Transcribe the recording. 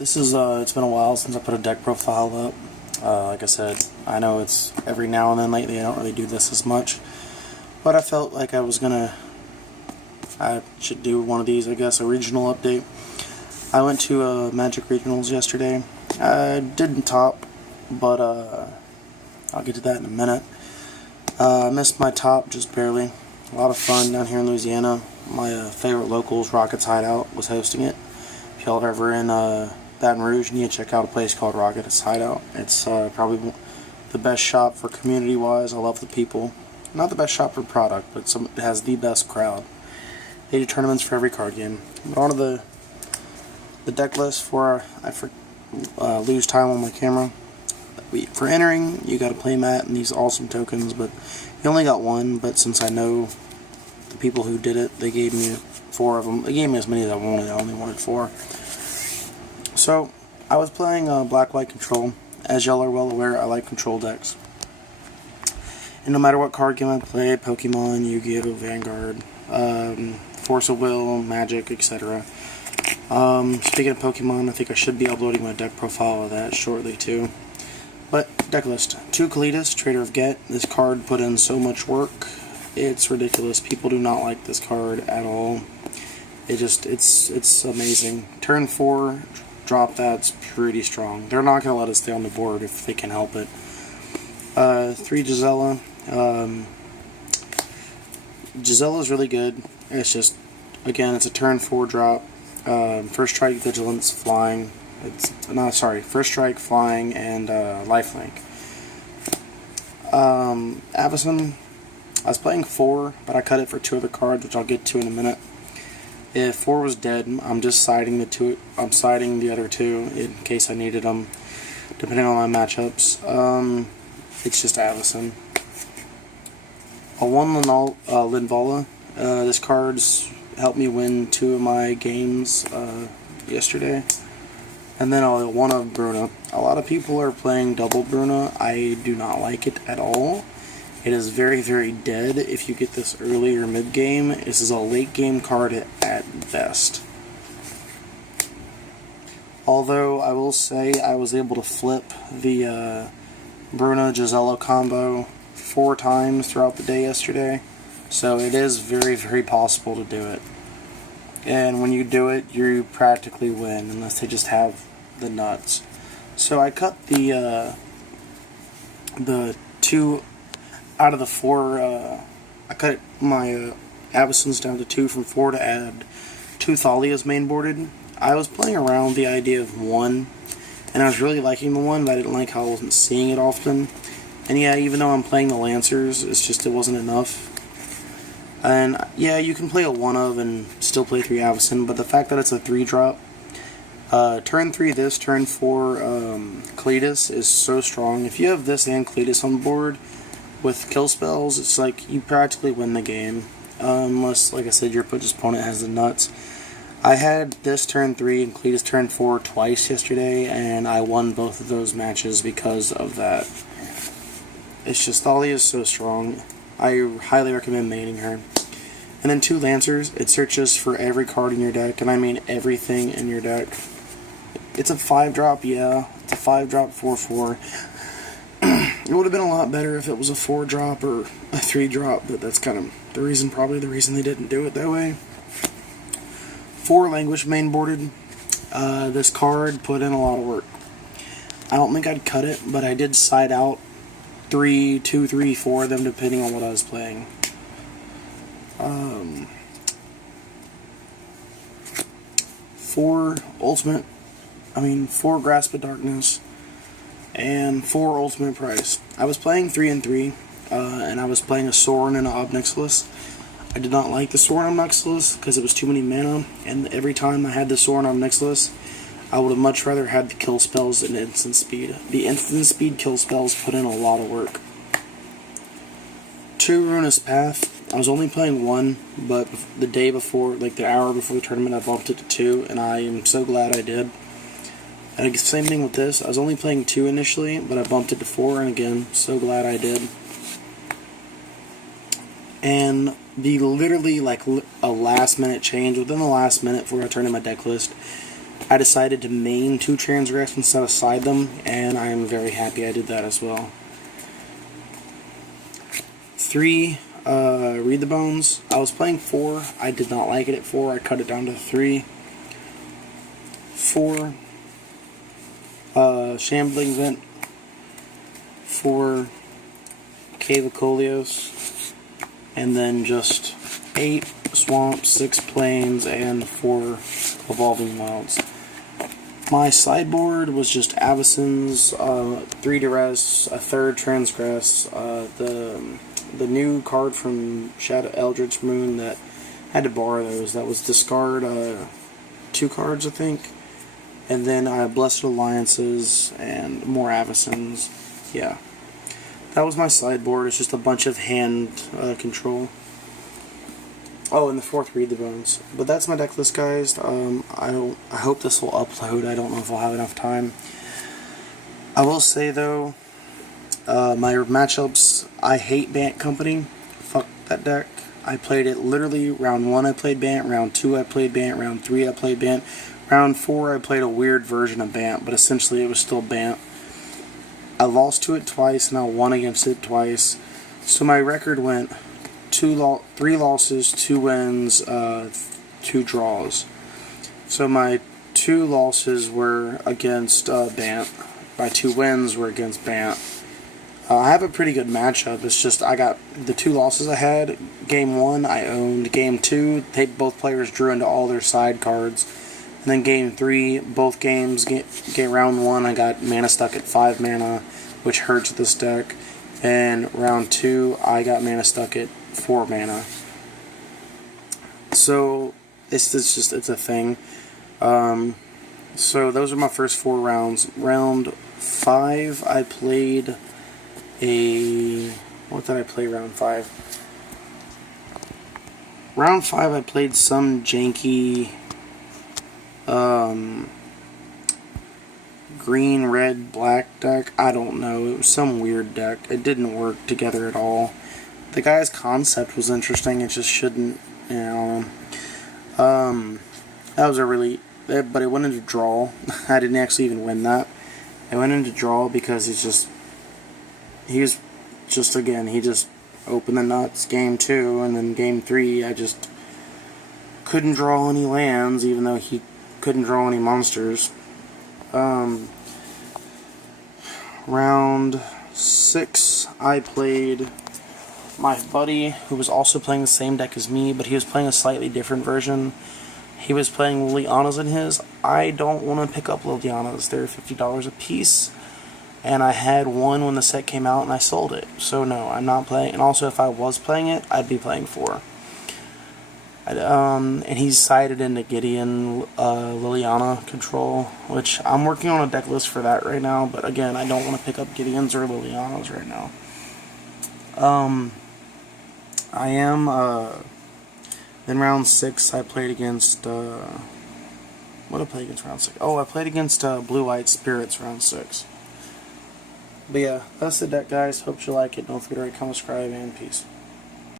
It's been a while since I put a deck profile up. Like I said, I know it's every now and then lately I don't really do this as much, but I felt like I should do one of these, I guess, a regional update. I went to Magic Regionals yesterday. I didn't top, but I'll get to that in a minute. I missed my top just barely. A lot of fun down here in Louisiana. My favorite locals, Rockets Hideout, was hosting it. If y'all are ever in Baton Rouge, you need to check out a place called Rockets Hideout. It's probably the best shop for community-wise. I love the people. Not the best shop for product, but it has the best crowd. They do tournaments for every card game. But on to the deck list before I lose time on my camera. For entering, you got a playmat and these awesome tokens, but you only got one. But since I know the people who did it, they gave me 4 of them. They gave me as many as I wanted. I only wanted 4. So I was playing Black-White Control. As y'all are well aware, I like control decks. And no matter what card game I play, Pokemon, Yu-Gi-Oh, Vanguard, Force of Will, Magic, etc. Speaking of Pokemon, I think I should be uploading my deck profile of that shortly too. But, deck list. 2 Kalitas, Trader of Get. This card put in so much work. It's ridiculous. People do not like this card at all. It's amazing. Turn 4, drop that's pretty strong. They're not going to let us stay on the board if they can help it. 3 Gisela. Gisella's really good. It's just, again, it's a turn 4 drop. First Strike, Vigilance, Flying. First Strike, Flying, and Lifelink. Avacyn, I was playing 4, but I cut it for 2 other cards, which I'll get to in a minute. If 4 was dead, I'm just siding the other 2 in case I needed them, depending on my matchups. It's just Avacyn. A 1 Linvala. This card's helped me win 2 of my games yesterday. And then a 1 of Bruna. A lot of people are playing double Bruna. I do not like it at all. It is very, very dead if you get this early or mid-game. This is a late-game card at best. Although, I will say I was able to flip the Bruna-Gisela combo 4 times throughout the day yesterday. So it is very, very possible to do it. And when you do it, you practically win, unless they just have the nuts. So I cut the 2 out of the 4, I cut my Avacyns down to 2 from 4 to add 2 Thalias mainboarded. I was playing around with the idea of 1, and I was really liking the 1, but I didn't like how I wasn't seeing it often. And yeah, even though I'm playing the Lancers, it's just it wasn't enough. And yeah, you can play a 1 of and still play 3 Avacyn, but the fact that it's a 3-drop, turn 3 this, turn 4 Kalitas is so strong. If you have this and Kalitas on board with kill spells, it's like you practically win the game. Unless, like I said, your opponent has the nuts. I had this turn 3 and Kalitas turn 4 twice yesterday, and I won both of those matches because of that. It's just, Thalia is so strong. I highly recommend maining her. And then 2 Lancers. It searches for every card in your deck, and I mean everything in your deck. It's a 5-drop, yeah. It's a 5-drop 4/4. It would have been a lot better if it was a 4-drop or a 3-drop, but that's kind of probably the reason they didn't do it that way. 4 Languish mainboarded. This card put in a lot of work. I don't think I'd cut it, but I did side out 2, 3, 4 of them depending on what I was playing. 4 Grasp of Darkness, and 4 Ultimate Price. I was playing 3 and 3, and I was playing a Sorin and an Obnixilis. I did not like the Sorin Obnixilis because it was too many mana, and every time I had the Sorin Obnixilis, I would have much rather had the kill spells and instant speed. The instant speed kill spells put in a lot of work. 2 Ruinous Path. I was only playing 1, but the day before, like the hour before the tournament, I bumped it to 2, and I am so glad I did. And same thing with this. I was only playing 2 initially, but I bumped it to 4, and again, so glad I did. And the literally like a last minute change within the last minute before I turned in my deck list I decided to main 2 Transgress instead of side them, and I am very happy I did that as well. 3, Read the Bones. I was playing 4. I did not like it at 4. I cut it down to 3. 4, Shambling Vent. 4, Cave of Kolios. And then just 8 Swamps, 6 Plains, and 4 Evolving Wilds. My sideboard was just Avacyn's, 3 Duress, a 3rd Transgress, the new card from Shadow Eldritch Moon that I had to borrow those. That was discard 2 cards, I think. And then Blessed Alliances and more Avacyn's. Yeah. That was my sideboard. It's just a bunch of hand control. Oh, and the 4th, Read the Bones. But that's my deck list, guys. I hope this will upload. I don't know if I'll have enough time. I will say, though, my matchups, I hate Bant Company. Fuck that deck. I played it literally round 1 I played Bant, round 2 I played Bant, round 3 I played Bant, round 4 I played a weird version of Bant, but essentially it was still Bant. I lost to it twice and I won against it twice. So my record went 3 losses, 2 wins, 2 draws. So my 2 losses were against Bant. My 2 wins were against Bant. I have a pretty good matchup. It's just I got the 2 losses I had. Game 1 I owned. Game 2 both players drew into all their side cards. And then game 3, both games, round 1 I got mana stuck at 5 mana, which hurts this deck. And round 2 I got mana stuck at 4 mana. So it's a thing. So those are my first 4 rounds. Round 5 I played what did I play round 5? Round 5 I played some janky green, red, black deck. I don't know. It was some weird deck. It didn't work together at all. The guy's concept was interesting. It just shouldn't, you know. That was a really... But it went into draw. I didn't actually even win that. It went into draw because he just opened the nuts game 2, and then game 3 I just couldn't draw any lands, even though he couldn't draw any monsters. Round 6 I played my buddy, who was also playing the same deck as me, but he was playing a slightly different version. He was playing Lilianas in his. I don't want to pick up Lilianas. They're $50 a piece. And I had one when the set came out and I sold it. So no, I'm not playing. And also if I was playing it, I'd be playing 4. And he's sided into Gideon Liliana control, which I'm working on a deck list for that right now. But again, I don't want to pick up Gideons or Lilianas right now. I am... Then round 6 I played against... what did I play against round 6? Oh, I played against Blue-White Spirits round 6. But yeah, that's the deck, guys. Hope you like it. Don't forget to rate, comment, subscribe, and peace.